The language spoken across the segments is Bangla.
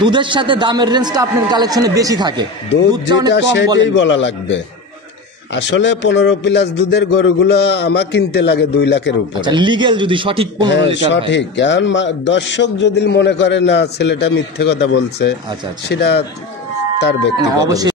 দুধের সাথে দামের রেঞ্জটা আপনার কালেকশনে বেশি থাকে? দুধ যেটা সেটাই বলা লাগবে। আসলে 15+ দুধের গরুগুলো আমার কিনতে লাগে 2 লাখের উপর। লিগ্যাল যদি সঠিক 15 লিটার হয়। সঠিক। কারণ দর্শক যদি মনে করে না ছেলেটা মিথ্যে কথা বলছে, সেটা তার ব্যক্তিগত। অবশ্যই।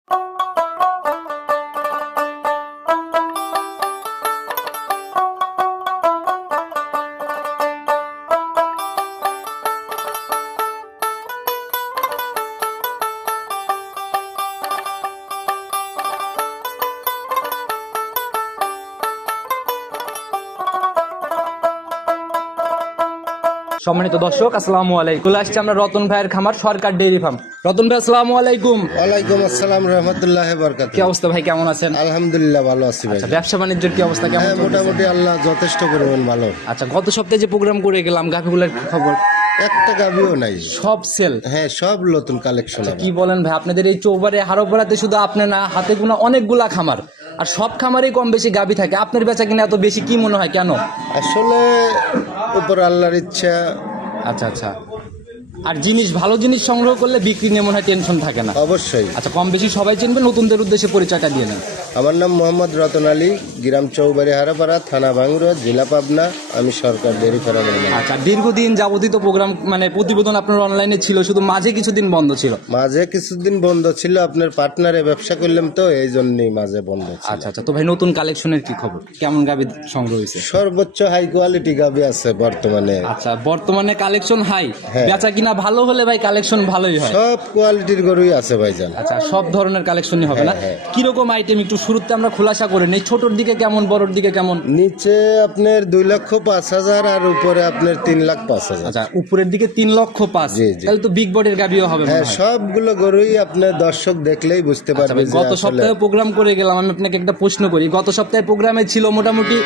সম্মানিত দর্শক, আসসালামু আলাইকুম। আসছে আমরা রতন ভাইয়ের খামার সরকার ডেইরি ফার্ম। রতন ভাই, আসসালামু আলাইকুম। ওয়ালাইকুম আসসালাম রাহমাতুল্লাহি ওয়া বারাকাতুহু। কি অবস্থা ভাই, কেমন আছেন? আলহামদুলিল্লাহ ভালো আছি ভাই। ব্যবসা বাণিজ্যের কি অবস্থা কেমন? মোটামুটি আল্লাহ যথেষ্ট পরিমাণ ভালো। আচ্ছা, গত সপ্তাহে যে প্রোগ্রাম করে গেলাম গাভিগুলোর কি খবর? একটা গাভিও নাই, সব সেল। হ্যাঁ, সব নতুন কালেকশন। কি বলেন ভাই, আপনাদের এই চৌবারে হারোপাড়াতে শুধু আপনি না, হাতে গোনা অনেকগুলা খামার, আর সব খামারেই কম বেশি গাভি থাকে। আপনার বেচা কিনা এত বেশি কি মনে হয়, কেন? আসলে উপর আল্লাহর ইচ্ছা। আচ্ছা আচ্ছা। আর জিনিস, ভালো জিনিস সংগ্রহ করলে বিক্রি নিয়ে মনে হয় টেনশন থাকে না। অবশ্যই। আচ্ছা, কম বেশি সবাই চিনবে, নতুনদের উদ্দেশ্যে পরিচয়টা দিয়ে নেন। আমার নাম মোহাম্মদ রতন আলী, গ্রাম চৌবাড়ি হারাপাড়া, থানা ভাঙ্গুরা, জেলা পাবনা। আমি সরকার ডেইরি ফার্ম। আচ্ছা, দীর্ঘদিন যাবতীয় প্রোগ্রাম মানে প্রতিবেদন আপনার অনলাইনে ছিল, শুধু মাঝে কিছুদিন বন্ধ ছিল। মাঝে কিছুদিন বন্ধ ছিল, আপনার পার্টনারে ব্যবসা করলাম তো এই জন্যই মাঝে বন্ধ ছিল। আচ্ছা আচ্ছা। তো ভাই, নতুন কালেকশনের কি খবর, কেমন গাভি সংগ্রহ হয়েছে? সর্বোচ্চ হাই কোয়ালিটি গাভি আছে বর্তমানে। আচ্ছা, বর্তমানে কালেকশন হাই, বেচা কিনা ভালো হলে ভাই কালেকশন ভালোই হয়। সব কোয়ালিটির গরুই আছে ভাইজান। আচ্ছা, সব ধরনের কালেকশনই হবে না? কিরকম আইটেম একটু শুরুতে আমরা খোলাসা করে নেই। ছোটর দিকে কেমন, বড়র দিকে কেমন? নিচে আপনার 2,05,000 আর উপরে আপনার 3,05,000। আচ্ছা, উপরের দিকে 3,05,000। তাহলে তো বিগ বডির গাভিও হবে। হ্যাঁ, সবগুলো গরুই আপনার দর্শক দেখলেই বুঝতে পারবে। গত সপ্তাহে প্রোগ্রাম করে গেলাম, আমি আপনাকে একটা প্রশ্ন করি। গত সপ্তাহে প্রোগ্রামে ছিল মোটামুটি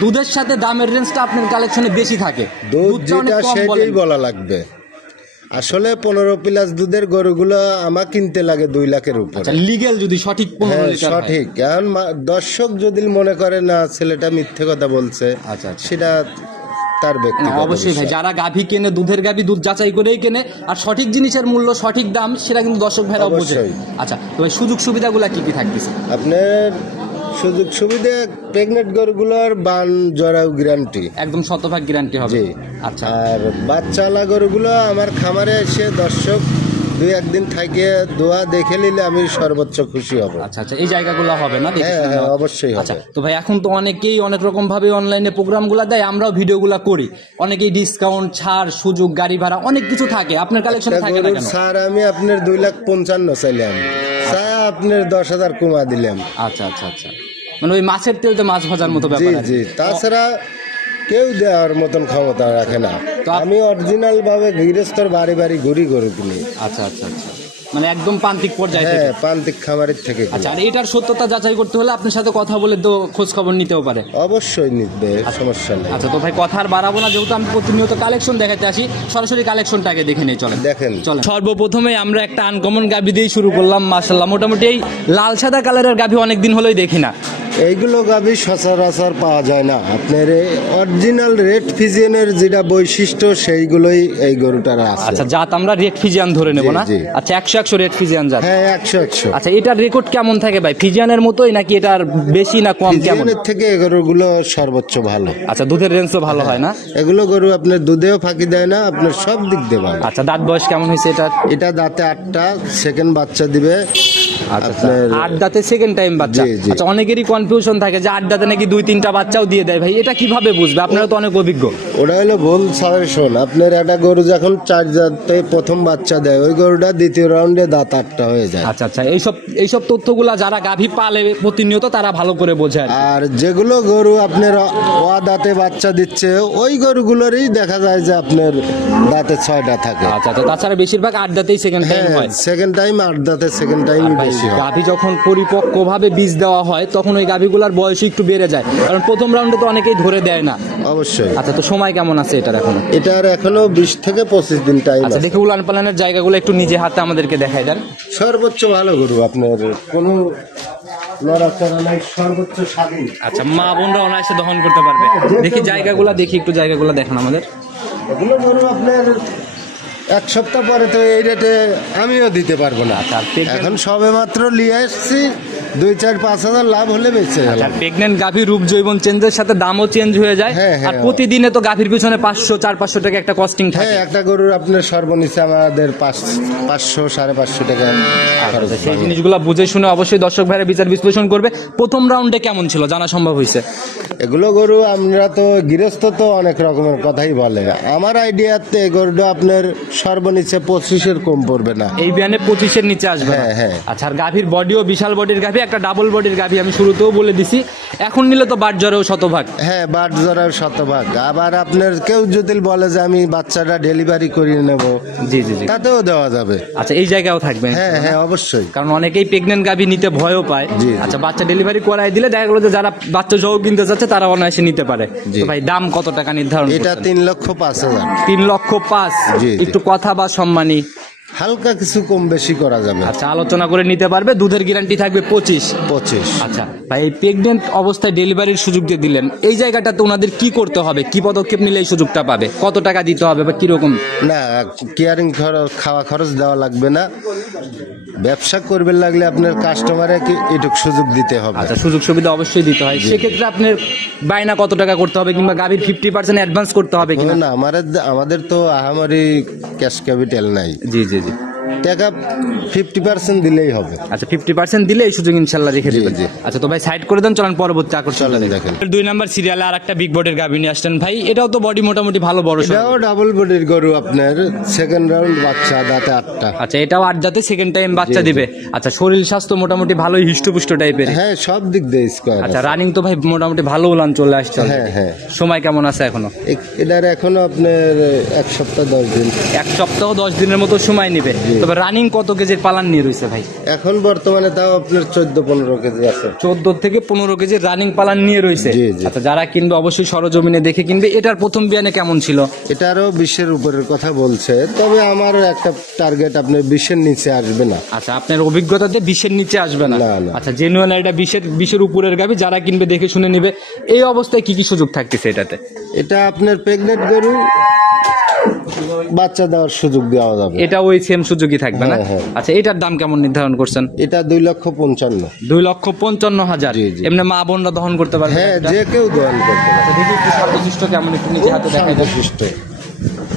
দুধের সাথে দামের রেঞ্জটা আপনার কালেকশনে বেশি থাকে। দুধ যেটা সেটাই বলা লাগবে। আসলে 15+ দুধের গরুগুলো আমার কিনতে লাগে 2 লাখের উপর। লিগ্যাল যদি সঠিক 15 লিটার হয়। সঠিক। কারণ দর্শক যদি মনে করে না ছেলেটা মিথ্যে কথা বলছে, সেটা তার ব্যক্তিগত। অবশ্যই ভাই, যারা গাভী কেনে, দুধের গাভী দুধ যাচাই করেই কেনে, আর সঠিক জিনিসের মূল্য, সঠিক দাম সেটা কিন্তু দর্শক ভাইরাও বোঝে। আচ্ছা, তো ভাই সুযোগ সুবিধাগুলো কি কি থাকতেছে? আপনার সুযোগ সুবিধা, প্রেগনেন্ট গরুগুলোর বান জরাও গ্যারান্টি, একদম শতভাগ গ্যারান্টি হবে। আচ্ছা, আর বাচ্চাওয়ালা গরুগুলো আমার খামারে এসে দর্শক 2-1 দিন থাকে দোয়া দেখে নিলে আমি সর্বোচ্চ খুশি হব। আচ্ছা আচ্ছা, এই জায়গাগুলো হবে না? হ্যাঁ, অবশ্যই হবে। আচ্ছা, তো ভাই এখন তো অনেকেই অনেক রকম ভাবে অনলাইনে প্রোগ্রামগুলো দেয়, আমরাও ভিডিওগুলো করি। অনেকেই ডিসকাউন্ট, ছাড়, সুযোগ, গাড়ি ভাড়া অনেক কিছু থাকে। আপনার কালেকশনে থাকে না কেন? স্যার, আমি আপনার 2,55,000 চাইলাম, আপনার 10,000 কমা দিলাম। আচ্ছা আচ্ছা আচ্ছা, মানে ওই মাছের তেল তো মাছ ভাজার মতো ব্যাপার। জি, তাছাড়া কেউ দেওয়ার মতন ক্ষমতা রাখে না। আমি অরিজিনাল ভাবে গৃহস্থর বাড়ি বাড়ি ঘুরি গরু কিনি। আচ্ছা আচ্ছা আচ্ছা, মানে একদম প্রান্তিক পর্যায়ে। হ্যাঁ, প্রান্তিক খামারের থেকে। আচ্ছা, আর এটার সত্যতা যাচাই করতে হলে আপনার সাথে কথা বলে তো খোঁজ খবর নিতেও পারে। অবশ্যই নিতে, সমস্যা নেই। আচ্ছা, তো ভাই কথা আর বাড়াবো না, যেহেতু আমি প্রতিনিয়ত কালেকশন দেখাতে আসি, সরাসরি কালেকশনটাকে দেখে নেই। চলেন দেখেন। সর্বপ্রথমে আমরা একটা আনকমন গাভি দিয়ে শুরু করলাম। মাশাআল্লাহ, মোটামুটি এই লাল সাদা কালারের গাভি অনেকদিন হলোই দেখি না। এইগুলো গাভি সচরাচর পাওয়া যায় না। আপনার অরিজিনাল রেড ফিজিয়ানের যেটা বৈশিষ্ট্য সেইগুলোই এই গরুটার আছে। আচ্ছা, জাত আমরা রেড ফিজিয়ান ধরে নেব না? আচ্ছা, 100 রেড ফিজিয়ান জাত। হ্যাঁ, 100। আচ্ছা, এটার রেকর্ড কেমন থাকে ভাই? ফিজিয়ানের মতোই নাকি এটার বেশি না কম? কেমন থেকে এই গরুগুলো সর্বোচ্চ ভালো। আচ্ছা, দুধের রেঞ্জও ভালো হয় না? এগুলো গরু আপনার দুধেও ফাঁকি দেয় না, আপনার সব দিক দিয়ে ভালো। আচ্ছা, দাঁত বয়স কেমন হয়েছে এটা? এটা দাঁতে 8টা, সেকেন্ড বাচ্চা দিবে। আচ্ছা, 8 দাঁতে সেকেন্ড টাইম বাচ্চা। আচ্ছা, অনেকেরই কনফিউশন থাকে যে 8 দাঁতে নাকি 2-3টা বাচ্চাও দিয়ে দেয়। ভাই এটা কিভাবে বুঝবে? আপনারা তো অনেক অভিজ্ঞ। ওটা হলো ভুল সাজেশন। আপনার একটা গরু যখন 4 দাঁতে প্রথম বাচ্চা দেয়, ওই গরুটা দ্বিতীয় রাউন্ডে দাঁত 8টা হয়ে যায়। আচ্ছা আচ্ছা, এইসব তথ্যগুলা যারা গাভী পালে প্রতিনিয়ত তারা ভালো করে বোঝে। আর যেগুলো গরু আপনার দাঁতে বাচ্চা দিচ্ছে, ওই গরুগুলোরই দেখা যায় যে আপনার দাঁতে 6টা থাকে। আচ্ছা আচ্ছা, তাছাড়া বেশিরভাগ 8 দাঁতেই সেকেন্ড টাইম হয়। সেকেন্ড টাইম 8 দাঁতে সেকেন্ড টাইম বেশি হয়। গাভী যখন পরিপক্কভাবে বীজ দেওয়া হয় তখন ওই গাভীগুলোর বয়স একটু বেড়ে যায়, কারণ প্রথম রাউন্ডে তো অনেকেই ধরে দেয় না। অবশ্যই। আচ্ছা, তো সময় কেমন আছে এটার এখন? এটার এখনো 20 থেকে 25 দিন টাইম আছে। দেখে উলান পালানের জায়গাগুলো একটু নিজে হাতে আমাদেরকে দেখাই দেন। সর্বোচ্চ ভালো গরু, আপনার কোনো লড়াচড়া নাই, সর্বোচ্চ স্বাধীন। আচ্ছা, মা বোনরা অনায়াসে দহন করতে পারবে। দেখি জায়গাগুলো, দেখি একটু জায়গাগুলো দেখান আমাদের। এগুলো গরু আপনার এক সপ্তাহ পরে তো এই রেটে আমিও দিতে পারবো না। আচ্ছা, pregnant- এখন সবে মাত্র নিয়ে এসছি, 2-4-5 হাজার লাভ হলে বেঁচে গেল। আচ্ছা, প্রেগনেন্ট গাভী রূপ জৈবন চেঞ্জের সাথে দামও চেঞ্জ হয়ে যায়। হ্যাঁ, হ্যাঁ। আর প্রতিদিনে তো গাভীর পিছনে 500-400 টাকা একটা কস্টিং হ্যাঁ, থাকে। একটা গরুর আপনার সর্বনিচে আমাদের 500-550 টাকা খরচ সেই হয়। জিনিসগুলো বুঝে শুনে অবশ্যই দর্শক ভাইরা বিচার বিশ্লেষণ করবে। প্রথম রাউন্ডে কেমন ছিল জানা সম্ভব হয়েছে? এগুলো গরু আমরা তো গৃহস্থ তো অনেক রকমের কথাই বলে। আমার আইডিয়াতে এই গরুটা আপনার সর্বনিচে 25-এর কম পড়বে না। এই বিয়ানে 25-এর নিচে আসবে না। হ্যাঁ, হ্যাঁ। আচ্ছা, আর গাভীর বডিও বিশাল বডির গাভী, একটা ডাবল বডির গাভী আমি শুরুতেও বলে দিছি। এখন নিলে তো বাট জ্বরেও শতভাগ। হ্যাঁ, বাট জরার শতভাগ। আবার আপনার কেউ যদি বলে যে আমি বাচ্চাটা ডেলিভারি করিয়ে নেব, জি জি জি। তাতেও দেওয়া যাবে। আচ্ছা, এই জায়গাও থাকবে। হ্যাঁ, হ্যাঁ, অবশ্যই। কারণ অনেকেই প্রেগনেন্ট গাভী নিতে ভয়ও পায়। জি, জি। আচ্ছা, বাচ্চা ডেলিভারি করাই দিলে দেখা গেলো যে যারা বাচ্চা সহ কিনতে যাচ্ছে তারা অনায়াসে নিতে পারে। জি। তো ভাই দাম কত টাকা নির্ধারণ এটা করছেন? 3,05,000। 3,05,000। জি, জি। একটু কথা বা সম্মানী হালকা কিছু কম বেশি করা যাবে। আচ্ছা আলোচনা করে নিতে পারবে। দুধের গ্যারান্টি থাকবে 25। 25। আচ্ছা ভাই, এই প্রেগনেন্ট অবস্থায় ডেলিভারির সুযোগ দিয়ে দিলেন, এই জায়গাটাতে ওনাদের কি করতে হবে, কি পদক্ষেপ নিলে এই সুযোগটা পাবে, কত টাকা দিতে হবে বা কিরকম? না, কেয়ারিং খরচ, খাওয়া খরচ দেওয়া লাগবে না। ব্যবসা করবেন লাগলে আপনার কাস্টমারে এটুকু সুযোগ দিতে হবে। আচ্ছা, সুযোগ সুবিধা অবশ্যই দিতে হয়। সেক্ষেত্রে আপনার বায়না কত টাকা করতে হবে, কিংবা গাভীর 50% অ্যাডভান্স করতে হবে কিনা? না, আমাদের তো আহামরি ক্যাশ ক্যাপিটাল নাই। জি জি জি। টাকা 50% দিলেই হবে। আচ্ছা, 50% দিলে এই সুযোগ ইনশাল্লাহ রেখে জি, দিবেন। জি। আচ্ছা, তো ভাই সাইড করে দেন, চলেন পরবর্তী আকর্ষণ চলেন দেখেন। 2 নাম্বার সিরিয়ালে আর একটা বিগ বডির গাভী নিয়ে আসছেন ভাই। এটাও তো বডি মোটামুটি ভালো বড় সড়ো। এটাও ডাবল বডির গরু, আপনার সেকেন্ড রাউন্ড বাচ্চা, দাঁতে 8টা। আচ্ছা, এটাও 8 দাঁতে সেকেন্ড টাইম বাচ্চা দিবে। আচ্ছা, শরীর স্বাস্থ্য মোটামুটি ভালোই হিষ্টপুষ্ট টাইপের। হ্যাঁ, সব দিক দিয়ে স্কোয়ার। আচ্ছা, রানিং তো ভাই মোটামুটি ভালো উলান চলে আসছে। হ্যাঁ, হ্যাঁ। সময় কেমন আছে এখনো? এটার এখনো আপনার 1 সপ্তাহ 10 দিন। 1 সপ্তাহ 10 দিনের মতো সময় নেবে। তবে রানিং কত কেজির পালান নিয়ে রয়েছে ভাই? এখন বর্তমানে তাও আপনার 14-15 কেজি আছে। 14 থেকে 15 কেজির রানিং পালান নিয়ে রয়েছে। জি, জি। আচ্ছা, যারা কিনবে অবশ্যই সরজমিনে দেখে কিনবে। এটার প্রথম বিয়ানে কেমন ছিল? এটারও 20-এর উপরের কথা বলছে, তবে আমার একটা টার্গেট আপনার 20-এর নিচে আসবে না। আচ্ছা, আপনার অভিজ্ঞতাতে 20-এর নিচে আসবে না? না, না। আচ্ছা, জেনুইন এটা 20-এর উপরের গাভী, যারা কিনবে দেখে শুনে নিবে। এই অবস্থায় কি কি সুযোগ থাকতেছে এটাতে? এটা আপনার প্রেগনেন্ট গরু, বাচ্চা দেওয়ার সুযোগ দেওয়া যাবে। এটা ওই সেম সুযোগই থাকবে না? হ্যাঁ, হ্যাঁ। আচ্ছা, এটার দাম কেমন নির্ধারণ করছেন? এটা 2,55,000। 2,55,000। জি, জি। এমনি মা বোনরা দহন করতে পারবে? হ্যাঁ, এটা? যে কেউ দোয়ান করতে পারে। আচ্ছা, দেখি একটু সর্বশিষ্ট কেমন, একটু নিজে হাতে দেখা যায়। সর্বশিষ্ট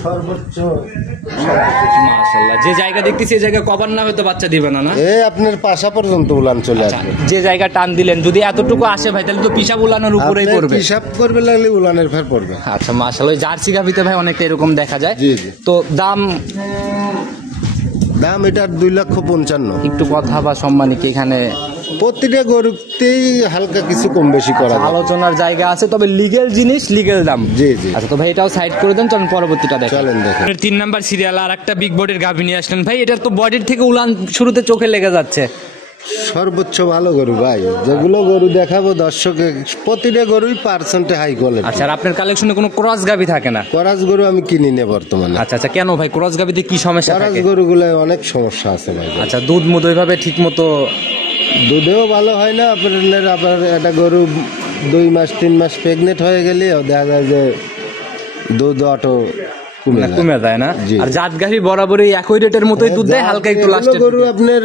সর্বোচ্চ। মাশাআল্লাহ, যে জায়গা দেখতেছি এই জায়গা কভার না হয়তো বাচ্চা দিবে না, না? আপনার পাশা পর্যন্ত উলান চলে আচ্ছা, আসবে। যে জায়গা টান দিলেন যদি এতটুকু আসে ভাই, তাহলে তো পিসাব উলানের উপরেই আপনার পড়বে। হিসাব করবে লাগলে উলানের ফের পড়বে। আচ্ছা, মাশাআল্লাহ, ওই জার্সি গাভিতে ভাই অনেকটা এরকম দেখা যায়। জি, জি। তো দাম এটার 2,55,000। একটু কথা বা সম্মানী কি এখানে প্রতিটা গরুতেই হালকা কিছু কম বেশি করা যাবে। আলোচনার জায়গা আছে, তবে লিগেল জিনিস লিগেল দাম। জি, জি। আচ্ছা, তো ভাই এটাও সাইড করে দেন, চলুন পরবর্তীটা দেখেন। চলেন দেখেন। 3 নাম্বার সিরিয়াল আর একটা বিগ বডির গাভী নিয়ে আসলেন ভাই। এটার তো বডির থেকে উলান শুরুতে চোখে লেগে যাচ্ছে। সর্বোচ্চ ভালো গরু ভাই, যেগুলো গরু দেখাবো দর্শকে, প্রতিটা গরুই পার্সেন্টে হাই কোয়ালিটি। আচ্ছা, আর আপনার কালেকশনে কোনো ক্রস গাভী থাকে না? করাস গরু আমি কিনি না বর্তমানে। আচ্ছা আচ্ছা, কেন ভাই, ক্রস গাভীতে কি সমস্যা করাস থাকে? গরুগুলোয় অনেক সমস্যা আছে ভাই। আচ্ছা, দুধ মুধ ওইভাবে ঠিক মতো দুধেও ভালো হয় না। আপনার আবার একটা গরু 2 মাস 3 মাস প্রেগনেন্ট হয়ে গেলে দেখা যায় যে দুধ অটো কমে যায় না? জি। আর জাত গাভী বরাবরই একই রেটের মতোই দুধ দেয়, হালকা একটু এগুলো লাস্টে। গরু আপনার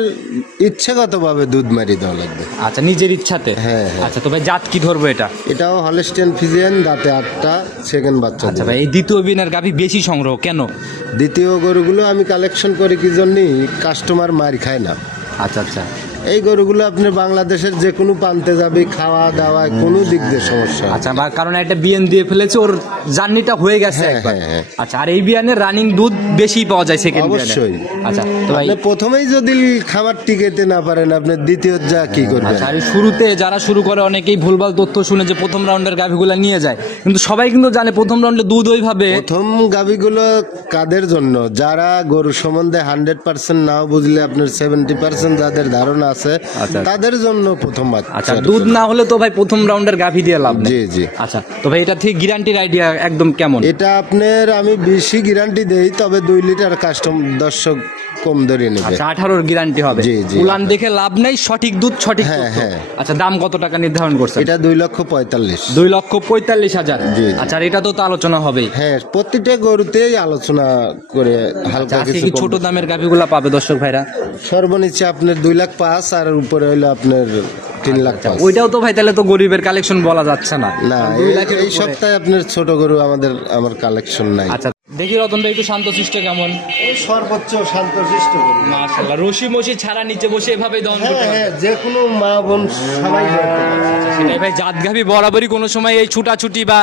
ইচ্ছাগত ভাবে দুধ মারি দেওয়া লাগবে। আচ্ছা, নিজের ইচ্ছাতে? হ্যাঁ, হ্যাঁ। আচ্ছা, তো ভাই জাত কি ধরবো এটা? এটাও হলস্টেইন ফ্রিজিয়ান, দাঁতে 8টা, সেকেন্ড বাচ্চা আচ্ছা দেবে। ভাই, এই দ্বিতীয় বিনের গাভী বেশি সংগ্রহ কেন? দ্বিতীয় গরুগুলো আমি কালেকশন করি কি জন্য, কাস্টমার মার খায় না। আচ্ছা আচ্ছা, এই গরুগুলো আপনি বাংলাদেশের যে কোনো প্রান্তে যাবে, খাওয়া দাওয়ায় কোনো দিক দিয়ে সমস্যা হবে। আচ্ছা, বা কারণ একটা বিয়ান দিয়ে ফেলেছে, ওর জার্নিটা হয়ে গেছে হ্যাঁ, একবার। হ্যাঁ, হ্যাঁ। আচ্ছা, আর এই বিয়ানের রানিং দুধ বেশি পাওয়া যায় সেকেন্ড বিয়ানে? অবশ্যই। আচ্ছা, তো ভাই আপনি প্রথমেই যদি খাবার টিকেতে না পারেন, আপনি দ্বিতীয় যা কি করবেন? আচ্ছা, আর এই শুরুতে যারা শুরু করে অনেকেই ভুলভাল তথ্য শুনে যে প্রথম রাউন্ডের গাভীগুলা নিয়ে যায়, কিন্তু সবাই কিন্তু জানে প্রথম রাউন্ডে দুধ ওইভাবে। প্রথম গাভীগুলো কাদের জন্য? যারা গরু সম্বন্ধে 100% নাও বুঝলে আপনার 70% যাদের ধারণা আছে, আচ্ছা। তাদের জন্য প্রথম আচ্ছা, বাচ্চা। দুধ না হলে তো ভাই প্রথম রাউন্ডের গাভী দিয়ে লাভ নেই। জি, জি। আচ্ছা, তো ভাই এটা থেকে গ্যারান্টির আইডিয়া একদম কেমন? এটা আপনার আমি বেশি গ্যারান্টি দেই, তবে 2 লিটার কাস্টম দর্শক কম ধরে নেবে। আচ্ছা 18 গ্যারান্টি হবে। জি, জি। উলান দেখে লাভ নাই, সঠিক দুধ সঠিক হ্যাঁ, তথ্য। হ্যাঁ। আচ্ছা দাম কত টাকা নির্ধারণ করছেন? এটা 2,45,000। 2,45,000। জি, জি। আচ্ছা আর এটা তো আলোচনা হবেই। হ্যাঁ, প্রতিটা গরুতেই আলোচনা করে হালকা আজকে কিছু কি কম। ছোট দামের গাভিগুলা পাবে দর্শক ভাইরা? সর্বনিচ্চ আপনার 2,05,000 আর উপরে হইলো আপনার 3,05,000। ওইটাও তো ভাই তাহলে তো গরিবের কালেকশন বলা যাচ্ছে না। না, 2 লাখের এই উপরে। সপ্তাহে আপনার ছোট গরু আমার কালেকশন নাই। আচ্ছা দেখি রতন ভাই একটু শান্তশিষ্ট কেমন? সর্বোচ্চ শান্তশিষ্ট গরু। মাশাআল্লাহ, রশি মশি ছাড়া নিচে বসে এভাবেই দহন করতে পারবে। হ্যাঁ, যে কোনো মা বোন সবাই সেটাই ভাই, জাত গাভি বরাবরই কোনো সময় এই ছুটাছুটি বা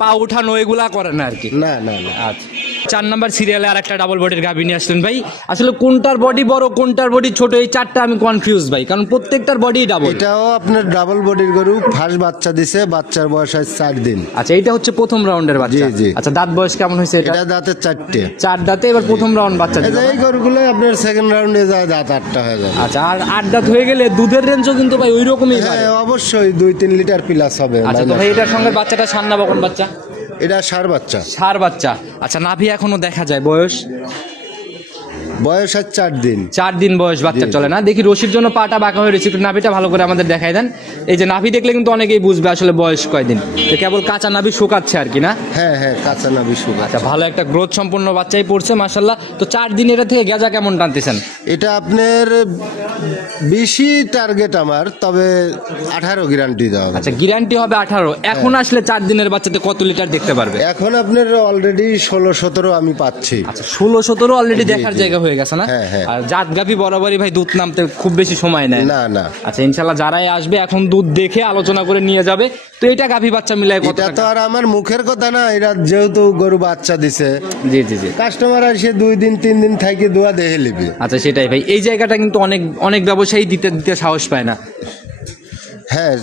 পা উঠানো এগুলা করে না আর কি। না না না। আচ্ছা 4 নাম্বার সিরিয়ালে আর একটা ডাবল বডির গাভি নিয়ে আসলেন ভাই। আসলে কোনটার বডি বড় কোনটার বডি ছোট এই চারটা আমি কনফিউজ ভাই, কারণ প্রত্যেকটার বডি ডাবল। এটাও আপনার ডাবল বডির গরু, ফার্স্ট বাচ্চা দিছে, বাচ্চার বয়স হয় 4 দিন। আচ্ছা এইটা হচ্ছে প্রথম রাউন্ডের বাচ্চা। জি, জি। আচ্ছা দাঁত বয়স কেমন হয়েছে এটা? এটা দাঁতে 4টে। 4 দাঁতে, এবার প্রথম রাউন্ড বাচ্চা দিল। এই গরুগুলো আপনার সেকেন্ড রাউন্ডে যায় দাঁত 8টা হয়ে যাবে। আচ্ছা আর 8 দাঁত হয়ে গেলে দুধের রেঞ্জও কিন্তু ভাই ওই রকমই বাড়ে। হ্যাঁ, অবশ্যই 2-3 লিটার প্লাস হবে। আচ্ছা তো ভাই এটার সঙ্গে বাচ্চাটা সান্না বকন বাচ্চা? এটা ষাঁড় বাচ্চা। ষাঁড় বাচ্চা। আচ্ছা নাভি এখনো দেখা যায়, বয়স বয়স আর 4 দিন। 4 দিন বয়স, বাচ্চা চলে না। দেখি রশির জন্য পাটা বাঁকা হয়ে রয়েছে, একটু নাভিটা ভালো করে আমাদের দেখাই দেন। এই যে নাভি দেখলে কিন্তু অনেকেই বুঝবে আসলে বয়স কয়দিন। তো কেবল কাঁচা নাভি শুকাচ্ছে আর কি না? হ্যাঁ হ্যাঁ, কাঁচা নাভি শুকা। আচ্ছা ভালো একটা গ্রোথ সম্পন্ন বাচ্চাই পড়ছে মাশাআল্লাহ। তো 4 দিন এটা থেকে গেজা কেমন টানতেছেন? এটা আপনার বেশি টার্গেট আমার, তবে 18 গ্যারান্টি দেওয়া হবে। আচ্ছা গ্যারান্টি হবে 18। এখন আসলে 4 দিনের বাচ্চাতে কত লিটার দেখতে পারবে? এখন আপনার অলরেডি 16-17 আমি পাচ্ছি। আচ্ছা 16-17 অলরেডি জি, দেখার জি। জায়গা হয়ে গেছে না? হ্যাঁ, হ্যাঁ। আর জাত গাভি বরাবরই ভাই দুধ নামতে খুব বেশি সময় নেয় না না, আচ্ছা ইনশাআল্লাহ যারাই আসবে এখন দুধ দেখে আলোচনা করে নিয়ে যাবে। তো এটা গাভি বাচ্চা মিলায় কত এটা তো টাকা? আর আমার মুখের কথা না, এটা যেহেতু গরু বাচ্চা দিছে, জি জি জি। কাস্টমার আসে 2 দিন 3 দিন থাকি দোয়া দেখে নিবি। আচ্ছা সেটাই ভাই, এই জায়গাটা কিন্তু অনেক অনেক ব্যবসায়ী দিতে দিতে সাহস পায় না। হ্যাঁ,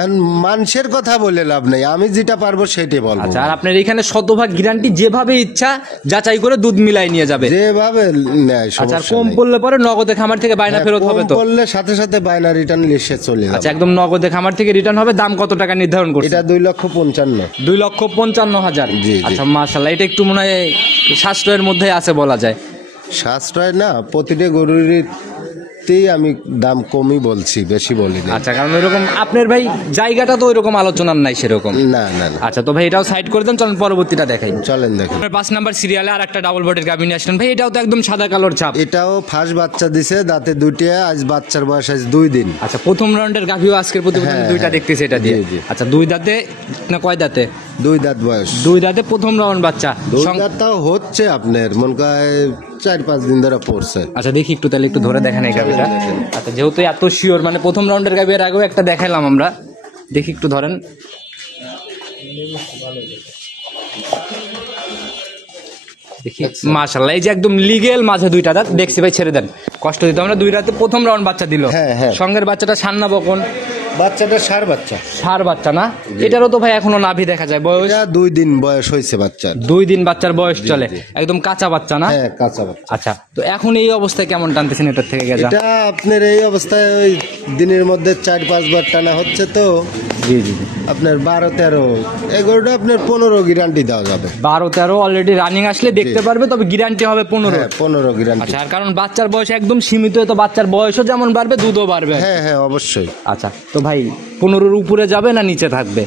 এখন মানুষের কথা বলে লাভ নেই, আমি যেটা পারবো সেটাই বলবো। আচ্ছা আর আপনার এখানে শতভাগ গ্যারান্টি, যেভাবে ইচ্ছা যাচাই করে দুধ মিলাই নিয়ে যাবে। যেভাবে নেয় আচ্ছা আর সমস্যা কম নেই। পড়লে পরে নগদে খামার থেকে বায়না হ্যাঁ, ফেরত কম হবে তো? পড়লে সাথে সাথে বায়না রিটার্ন লিস্টে চলে যাবে। আচ্ছা একদম নগদে খামার থেকে রিটার্ন হবে। দাম কত টাকা নির্ধারণ করছে? এটা 2,55,000। 2,55,000। জি, জি। আচ্ছা মাশাআল্লাহ, এটা একটু মনে হয় সাশ্রয়ের মধ্যে আছে বলা যায়। সাশ্রয় না, প্রতিটা গরুরই আমি দাম কমই বলছি, বেশি বলিনি। আচ্ছা কারণ ওইরকম আপনার ভাই জায়গাটা তো ওইরকম আলোচনার নাই সেরকম। না না না, আচ্ছা তো ভাই এটাও সাইড করে দেন, চলেন পরবর্তীটা দেখাই। চলেন দেখেন। 5 নাম্বার সিরিয়ালে আর একটা ডাবল বডির গাভী নিয়ে আসলেন ভাই। এটাও তো একদম সাদা কালোর ছাপ। এটাও ফার্স্ট বাচ্চা দিছে, দাঁতে 2টা, আজ বাচ্চার বয়স আজ 2 দিন। আচ্ছা প্রথম রাউন্ডের গাভীও আজকের প্রতিবেদনে হ্যাঁ, 2টা হ্যাঁ। দেখতেছি এটা দিয়ে। জি, জি। আচ্ছা 2 দাঁতে না কয় দাঁতে? 2 দাঁত বয়স। 2 দাঁতে প্রথম রাউন্ড বাচ্চা। 2 দাঁত তাও হচ্ছে আপনার মন কয় 4-5 দিন ধরে পড়ছে। আচ্ছা দেখি একটু তাহলে একটু ধরে দেখেন এই গাভীটা। আচ্ছা যেহেতু এত শিওর, মানে প্রথম রাউন্ডের গাভী এর আগেও একটা দেখাইলাম আমরা, দেখি একটু ধরেন। দেখি মাশাআল্লাহ, এই যে একদম লিগেল মাঝে 2টা দাঁত দেখছি ভাই, ছেড়ে দেন কষ্ট দিতে। আমরা 2 রাতে প্রথম রাউন্ড বাচ্চা দিল। হ্যাঁ, হ্যাঁ। সঙ্গের বাচ্চাটা সান্না বকন, বাচ্চাটা ষাঁড় বাচ্চা। ষাঁড় বাচ্চা না? এটারও তো ভাই এখনো নাভি দেখা যায়। বয়স এটা 2 দিন বয়স হয়েছে বাচ্চার। 2 দিন বাচ্চার বয়স চলে, একদম কাঁচা বাচ্চা না? হ্যাঁ, কাঁচা বাচ্চা। আচ্ছা তো এখন এই অবস্থায় কেমন টানতেছেন এটার থেকে গেজা? এটা আপনার এই অবস্থায় ওই দিনের মধ্যে 4-5 বার টানা হচ্ছে তো জি জি জি। আপনার 12-13, এই গরুটা আপনার 15 গ্যারান্টি দেওয়া যাবে। 12-13 অলরেডি রানিং আসলে দেখতে পারবে, তবে গ্যারান্টি হবে 15। হ্যাঁ, 15 গ্যারান্টি। আচ্ছা আর কারণ বাচ্চার বয়স একদম সীমিত, তো বাচ্চার বয়সও যেমন বাড়বে দুধও বাড়বে। হ্যাঁ হ্যাঁ, অবশ্যই। আচ্ছা তো ভাই 15-র উপরে যাবে না নিচে থাকবে?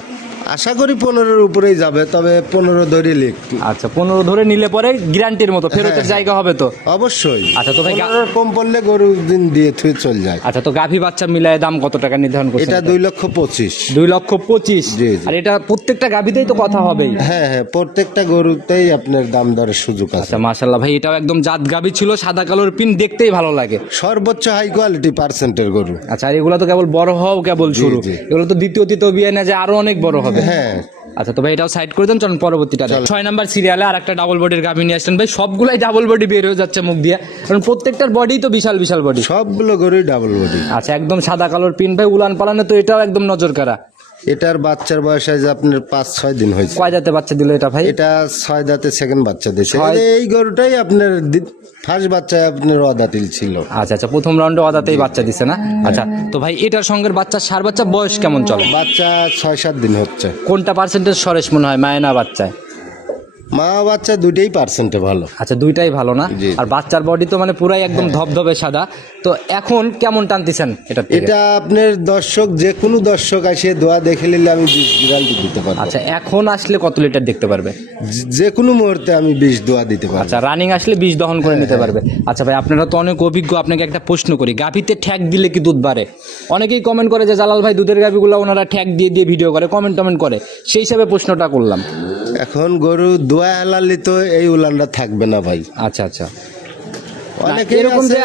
আশা করি 15-র উপরেই যাবে, তবে 15 ধরে লিখ। আচ্ছা 15 ধরে নিলে পরে গ্যারান্টির মতো ফেরতের হ্যাঁ, জায়গা হবে তো? অবশ্যই। আচ্ছা তো ভাই 15 কম পড়লে গরু দিন দিয়ে থুয়ে চলে যায়। আচ্ছা তো গাভী বাচ্চা মিলায় দাম কত টাকা নির্ধারণ করছেন? এটা 2,25,000। 2,25,000। জি, জি। আর এটা প্রত্যেকটা গাভীতেই তো কথা হবেই। হ্যাঁ হ্যাঁ, প্রত্যেকটা গরুতেই আপনার দাম দরের সুযোগ আছে। আচ্ছা মাশাআল্লাহ ভাই, এটাও একদম জাত গাভী ছিল, সাদা কালোর পিন, দেখতেই ভালো লাগে। সর্বোচ্চ হাই কোয়ালিটি পার্সেন্টের গরু। আচ্ছা আর এগুলো তো কেবল বড় হও কেবল শুরু, জি। এগুলো তো দ্বিতীয় তৃতীয় বিয়ে না যে আরো অনেক বড় হবে। হ্যাঁ। আচ্ছা তো ভাই এটাও সাইড করে দেন, চলুন পরবর্তীটা। 6 নাম্বার সিরিয়ালে আর একটা ডাবল বডির গাভী নিয়ে আসলেন ভাই। সবগুলাই ডাবল বডি বের হয়ে যাচ্ছে মুখ দিয়ে, কারণ প্রত্যেকটার বডি তো বিশাল বিশাল বডি। সবগুলো গরুই ডাবল বডি। আচ্ছা একদম সাদা কালোর পিন ভাই, উলান পালানে তো এটাও একদম নজর কাড়া। এটার বাচ্চার বয়স আজ আপনার 5-6 দিন হয়েছে। কয় দাঁতে বাচ্চা দিল এটা ভাই? এটা 6 দাঁতে সেকেন্ড বাচ্চা দিয়েছে। 6 এই গরুটাই আপনার ফার্স্ট বাচ্চায় আপনার অদাতিল ছিল। আচ্ছা আচ্ছা প্রথম রাউন্ডে অদাতেই বাচ্চা দিছে না? আচ্ছা তো ভাই এটার সঙ্গে বাচ্চা ষাঁড় বাচ্চা বয়স কেমন চলে? বাচ্চা 6-7 দিন হচ্ছে। কোনটা পার্সেন্টেজ সরেশ মনে হয়, মায় না বাচ্চায়? মা বাচ্চা দুটেই পার্সেন্টে ভালো। আচ্ছা, দুইটাই ভালো না? জি। আর বাচ্চার বডি তো মানে পুরাই একদম ধবধবে সাদা। তো এখন কেমন টানতেছেন এটা? এটা আপনার দর্শক, যে কোনো দর্শক আসে দোয়া দেখে নিলে আমি 20 গ্যারান্টি দিতে পারবো। আচ্ছা, এখন আসলে কত লিটার দেখতে পারবে? যে কোনো মুহূর্তে আমি 20 দোয়া দিতে পারবো। আচ্ছা, রানিং আসলে 20 দহন করে নিতে পারবে। আচ্ছা ভাই, আপনারা তো অনেক অভিজ্ঞ, আপনাকে একটা প্রশ্ন করি, গাভীতে ঠ্যাক দিলে কি দুধ বাড়ে? অনেকেই কমেন্ট করে যে জালাল ভাই দুধের গাভীগুলো ওনারা ঠ্যাক দিয়ে দিয়ে ভিডিও করে, কমেন্ট করে, সেই হিসাবে প্রশ্নটা করলাম। এখন গরু দোয়া হালালি তো এই উলানটা থাকবে না ভাই। আচ্ছা আচ্ছা, অনেকে এরকম যে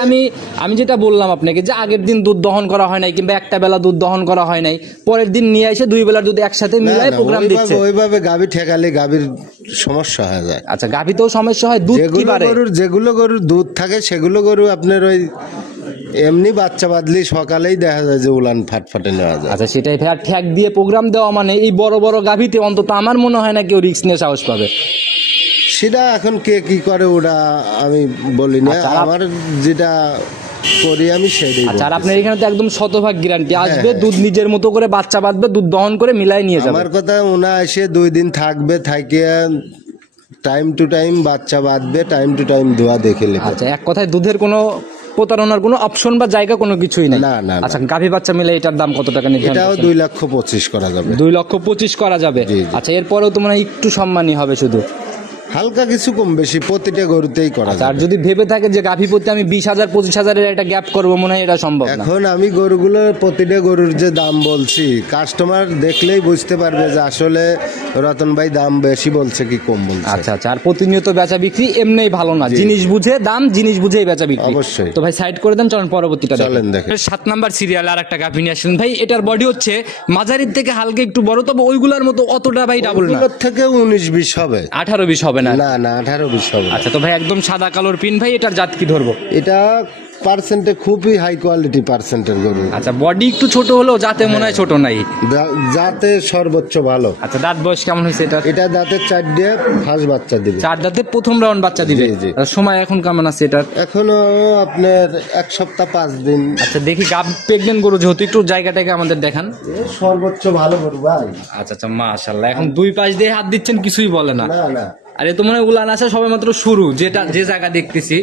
আমি যেটা বললাম আপনাকে, যে আগের দিন দুধ দহন করা হয় নাই কিংবা একটা বেলা দুধ দহন করা হয় নাই, পরের দিন নিয়ে এসে 2 বেলার দুধ একসাথে মিলাই প্রোগ্রাম দিচ্ছে, ওইভাবে গাভী ঠেকালে গাভীর সমস্যা হয়ে যায়। আচ্ছা, গাভীতেও সমস্যা হয়, দুধ কি বাড়ে? যেগুলো গরুর দুধ থাকে সেগুলো গরু আপনার ওই এমনি বাচ্চা বাদলি সকালেই দেখা যায় যে উলান ফাটফাটে নেওয়া যায়। আচ্ছা, সেটাই ভাই। আর ঠ্যাক দিয়ে প্রোগ্রাম দেওয়া মানে এই বড় বড় গাভীতে অন্তত আমার মনে হয় না কেউ রিস্ক নিয়ে সাহস পাবে। সেটা এখন কে কি করে ওটা আমি বলি না, আচ্ছা, আমার যেটা করি আমি সেটাই। আচ্ছা, আর আপনার এখানে তো একদম শতভাগ গ্যারান্টি আসবে, দুধ নিজের মতো করে বাচ্চা বাঁধবে, দুধ দহন করে মিলাই নিয়ে যাবে। আমার কথা, ওনা এসে 2 দিন থাকবে, থাকিয়া টাইম টু টাইম বাচ্চা বাঁধবে, টাইম টু টাইম দোয়া দেখে নেবে। আচ্ছা, এক কথায় দুধের কোনো প্রতারণার কোনো অপশন বা জায়গা কোনো কিছুই নেই। না না। আচ্ছা, গাভী বাচ্চা মিলে এটার দাম কত টাকা নির্ধারণ? এটাও 2,25,000 করা যাবে। 2,25,000 করা যাবে। জি। আচ্ছা, এরপরেও তো মানে একটু সম্মানই হবে, শুধু হালকা কিছু কম বেশি প্রতিটা গরুতেই করা আচ্ছা, আর যাবে। যদি ভেবে থাকে যে গাভী প্রতি আমি 20,000 25,000 এর একটা গ্যাপ করবো, মনে হয় এটা সম্ভব না। এখন আমি গরুগুলো প্রতিটা গরুর যে দাম বলছি, কাস্টমার দেখলেই বুঝতে পারবে যে আসলে রতন ভাই দাম বেশি বলছে কি কম বলছে। আচ্ছা আচ্ছা, আর প্রতিনিয়ত বেচা বিক্রি এমনিই ভালো না, জিনিস বুঝে দাম, জিনিস বুঝেই বেচা বিক্রি। অবশ্যই। তো ভাই সাইড করে দেন, চলেন পরবর্তীটা চলেন দেখেন। 7 নাম্বার সিরিয়াল আর একটা গাভী নিয়ে আসলেন ভাই। এটার বডি হচ্ছে মাঝারির থেকে হালকা একটু বড়, তবে ওইগুলার মতো অতটা ভাই ডাবল না। ওগুলোর থেকে 19-20 হবে। 18-20 হবে না? না না, 18-20 হবে। আচ্ছা, তো ভাই একদম সাদা কালোর পিন ভাই, এটার জাত কি ধরবো? এটা পার্সেন্টে খুবই হাই কোয়ালিটি পার্সেন্টের গরু। আচ্ছা, বডি একটু ছোট হলেও জাতে মনে হয় ছোট নাই। যাতে সর্বোচ্চ ভালো। আচ্ছা, দাঁত বয়স কেমন হয়েছে এটা? এটা দাঁতের 4 দিয়ে ফার্স্ট বাচ্চা দিবে। 4 দাঁতে প্রথম রাউন্ড বাচ্চা দিবে। জি, জি। আর সময় এখন কেমন আছে এটার? এখনো আপনার 1 সপ্তাহ 5 দিন। আচ্ছা, দেখি গাব প্রেগনেন্ট গরু যেহেতু, একটু জায়গাটাকে আমাদের দেখান। সর্বোচ্চ ভালো গরু ভাই। আচ্ছা আচ্ছা, মাশাআল্লাহ। এখন 2 পাশ দিয়ে হাত দিচ্ছেন, কিছুই বলে না। না না, আরে তো মনে হয় উলান আসা সবে মাত্র শুরু, যেটা যে জায়গা দেখতেছি।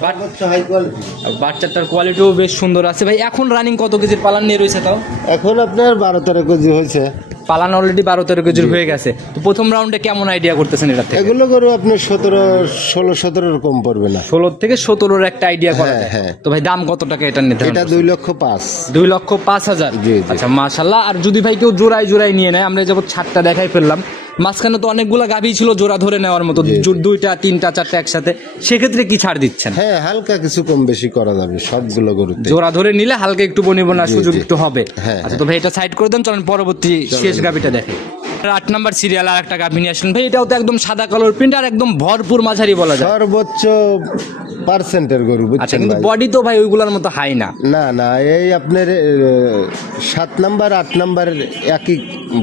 সর্বোচ্চ হাই কোয়ালিটি। বাচ্চাটার কোয়ালিটিও বেশ সুন্দর আছে ভাই। এখন রানিং কত কেজির পালান নিয়ে রয়েছে তাও? এখন আপনার 12-13 কেজি হয়েছে। পালান অলরেডি 12-13 কেজির হয়ে গেছে। তো প্রথম রাউন্ডে কেমন আইডিয়া করতেছেন এটা থেকে? এগুলো গরু আপনার 16-17 কম পড়বে না। 16 থেকে 17 একটা আইডিয়া করা যায়। হ্যাঁ। তো ভাই দাম কত টাকা এটা নির্ধারণ? এটা 2,05,000। 2,05,000। জি, জি। আচ্ছা, মাশাআল্লাহ। আর যদি ভাই কেউ জোড়ায় জোড়ায় নিয়ে নেয়, আমরা যাবো 7টা দেখাই ফেললাম, মাঝখানে তো অনেকগুলা গাভী ছিল জোড়া ধরে নেওয়ার মতো, 2টা 3টা 4টা একসাথে, সেক্ষেত্রে কি ছাড় দিচ্ছেন? হ্যাঁ, হালকা কিছু কম বেশি করা যাবে সবগুলো গরুতে। জোড়া ধরে নিলে হালকা একটু বনিবনার জি, সুযোগ জি। একটু হবে। হ্যাঁ, আচ্ছা, তো ভাই এটা সাইড করে দেন, চলেন পরবর্তী শেষ গাভীটা দেখে। 8 নাম্বার সিরিয়াল আর একটা গাভী নিয়ে আসলেন ভাই। এটাও তো একদম সাদা কালোর প্রিন্ট আর একদম ভরপুর মাঝারি বলা যায়। সর্বোচ্চ পার্সেন্টের গরু, আচ্ছা, বুঝছেন কিন্তু ভাই? বডি তো ভাই ওইগুলোর মতো হাই না। না না, এই আপনার 7 নাম্বার 8 নাম্বার একই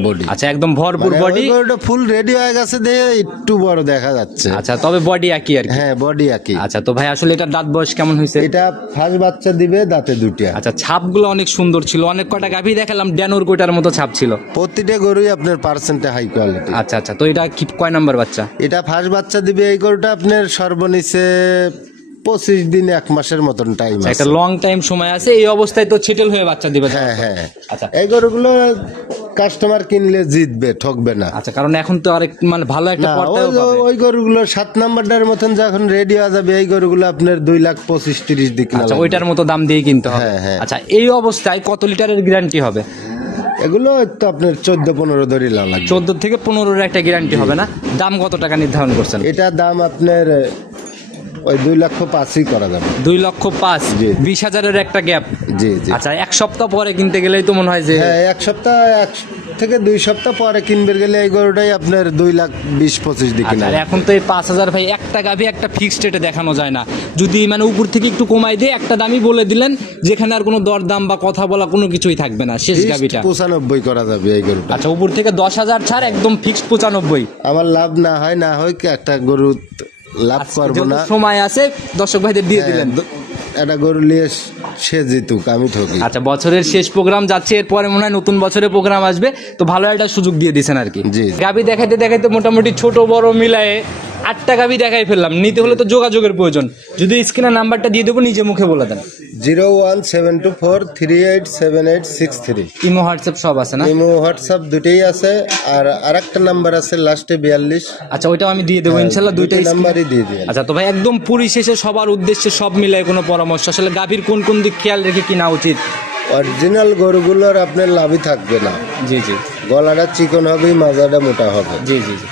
বডি। আচ্ছা, একদম ভরপুর বডি। গরুটা ফুল রেডি হয়ে গেছে, দেখে একটু বড় দেখা যাচ্ছে। আচ্ছা, তবে বডি একই আর কি। হ্যাঁ, বডি একই। আচ্ছা, তো ভাই আসলে এটা দাঁত বয়স কেমন হয়েছে? এটা ফার্স্ট বাচ্চা দিবে, দাঁতে 2টা। আচ্ছা, ছাপগুলো অনেক সুন্দর ছিল, অনেক কটা গাভী দেখালাম ড্যানোর কোটার মতো ছাপ ছিল। প্রতিটা গরুই আপনার পার্সেন্টে হাই কোয়ালিটি। আচ্ছা আচ্ছা, তো এটা কি কয় নাম্বার বাচ্চা? এটা ফার্স্ট বাচ্চা দিবে। এই গরুটা আপনার সর্বনিচে 25 দিন 1 মাসের মতন টাইম আছে। একটা লং টাইম সময় আছে, এই অবস্থায় তো ছেটেল হয়ে বাচ্চা দিবে। হ্যাঁ হ্যাঁ। আচ্ছা। এই গরুগুলো কাস্টমার কিনলে জিতবে, ঠকবে না। আচ্ছা, কারণ এখন তো আরেক মানে ভালো একটা না, পর্দাও পাবে। ওই গরুগুলো 7 নাম্বারটার মতন যখন রেডি হয়ে যাবে, এই গরুগুলো আপনার 2,25,000-30 দিক না। আচ্ছা, ওইটার মতো দাম দিয়ে কিনতে হবে। হ্যাঁ, হ্যাঁ। আচ্ছা, এই অবস্থায় কত লিটারের গ্যারান্টি হবে? এগুলো তো আপনার 14-15 ধরে লাগবে। 14 থেকে 15 একটা গ্যারান্টি হবে না? দাম কত টাকা নির্ধারণ করছেন? এটা দাম আপনার ওই 2,05,000 করা যাবে। 2,05,000। জি। 20,000 একটা গ্যাপ। জি জি। আচ্ছা, 1 সপ্তাহ পরে কিনতে গেলেই তো মনে হয় যে হ্যাঁ, 1 থেকে 2 সপ্তাহ পরে কিনবে গেলে এই গরুটাই আপনার 2,20,000-25,000 দিকে আচ্ছা, আর এখন তো এই 5,000 ভাই একটা গাভী একটা ফিক্সড রেটে দেখানো যায় না। যদি মানে উপর থেকে একটু কমাই দিয়ে একটা দামই বলে দিলেন, যেখানে আর কোনো দরদাম বা কথা বলা কোনো কিছুই থাকবে না, শেষ গাভীটা। 95 করা যাবে এই গরুটা। আচ্ছা, উপর থেকে 10,000 ছাড়, একদম ফিক্সড 95। আমার লাভ না হয় কি একটা গরু লাভ করবো না। সময় আছে, দর্শক ভাইদের দিয়ে দিলেন। একটা গরু নিয়ে সে জিতুক, আমি ঠকি। আচ্ছা, বছরের শেষ প্রোগ্রাম যাচ্ছে, এরপরে মনে হয় নতুন বছরের প্রোগ্রাম আসবে, তো ভালো একটা সুযোগ দিয়ে দিয়েছেন আর কি। জি। গাবি দেখাইতে দেখাইতে মোটামুটি ছোট বড় মিলায়ে 8টা গাবি দেখাই ফেললাম। নিতে হলে তো যোগাযোগের প্রয়োজন, যদি স্ক্রিনের নাম্বারটা দিয়ে দেবো, নিজে মুখে বলে দেন। 01724387863। ইমো হোয়াটসঅ্যাপ সব আছে না? ইমো হোয়াটসঅ্যাপ দুটেই আছে, আর আরেকটা নাম্বার আছে লাস্টে 42। আচ্ছা, ওইটাও আমি দিয়ে দেবো ইনশাল্লাহ, দুইটাই নাম্বারই দিয়ে দিন। আচ্ছা, তো ভাই একদম পরিশেষে সবার উদ্দেশ্যে সব মিলায় কোনো পরামর্শ, আসলে গাভীর কোন কোন দিক খেয়াল রেখে কিনা উচিত? অরিজিনাল গরুগুলোর আপনার লাভই থাকবে না। জি জি গলাটা চিকন হবে, মাজাটা মোটা হবে। জি জি জি।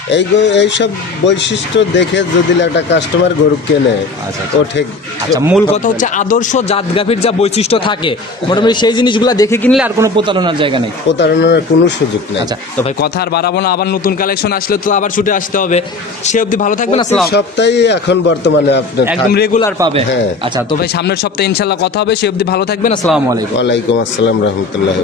এইসব বৈশিষ্ট্য দেখে যদি একটা কাস্টমার গরু কেনে, আচ্ছা, ও ঠিক। আচ্ছা, মূল কথা হচ্ছে আদর্শ জাত গাভীর যা বৈশিষ্ট্য থাকে মোটামুটি সেই জিনিসগুলো দেখে কিনলে আর কোনো প্রতারণার জায়গা নেই। প্রতারণার কোনো সুযোগ নেই। আচ্ছা, তো ভাই কথা আর বাড়াবো না, আবার নতুন কালেকশন আসলে তো আবার ছুটে আসতে হবে। সে অবধি ভালো থাকবেন। আসসালাম। সপ্তাহে এখন বর্তমানে আপনার একদম রেগুলার পাবে। হ্যাঁ। আচ্ছা, তো ভাই সামনের সপ্তাহে ইনশাল্লাহ কথা হবে, সে অবধি ভালো থাকবেন। আসসালামু আলাইকুম। ওয়ালাইকুম আসসালাম রহমতুল্লাহ।